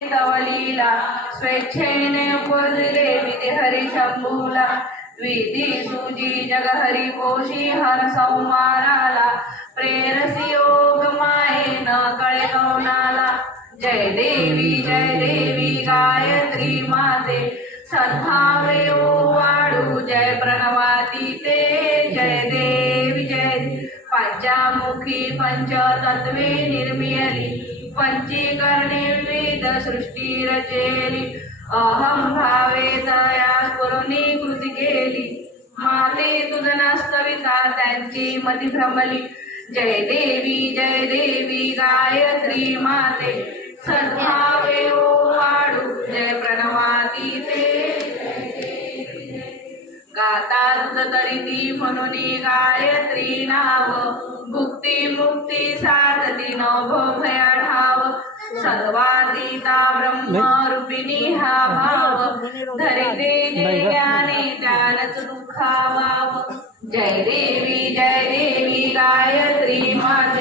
तवलीला स्वेच्छेने उपजिले विधी हरी शंभूला विधी सुजी जग हरी पोषी हर संवाराला प्रेरसी योग माये न कळे कौनाला जय देवी गायत्री माते सद्भावे वाढू जय प्रणवाती ते जय देवी पंचामुखी पंचतत्वे निर्मियली पंचीकरणे विविध सृष्टी रचेली अहम भावे तया स्फुरणी कृती केली माते तुझ नस्तविता त्यांची मती भ्रमली जय देवी गायत्री माते सद्भावे वाढू जय प्रणवाती ते गाता तुझ तरी म्हणून गायत्री नाव भुक्ती मुक्ती साधती नभ भयाढाव सर्वातीता ब्रह्मरूपिणी हा भाव धरिते जे ज्ञाने त्यानच दुःखावाव जय देवी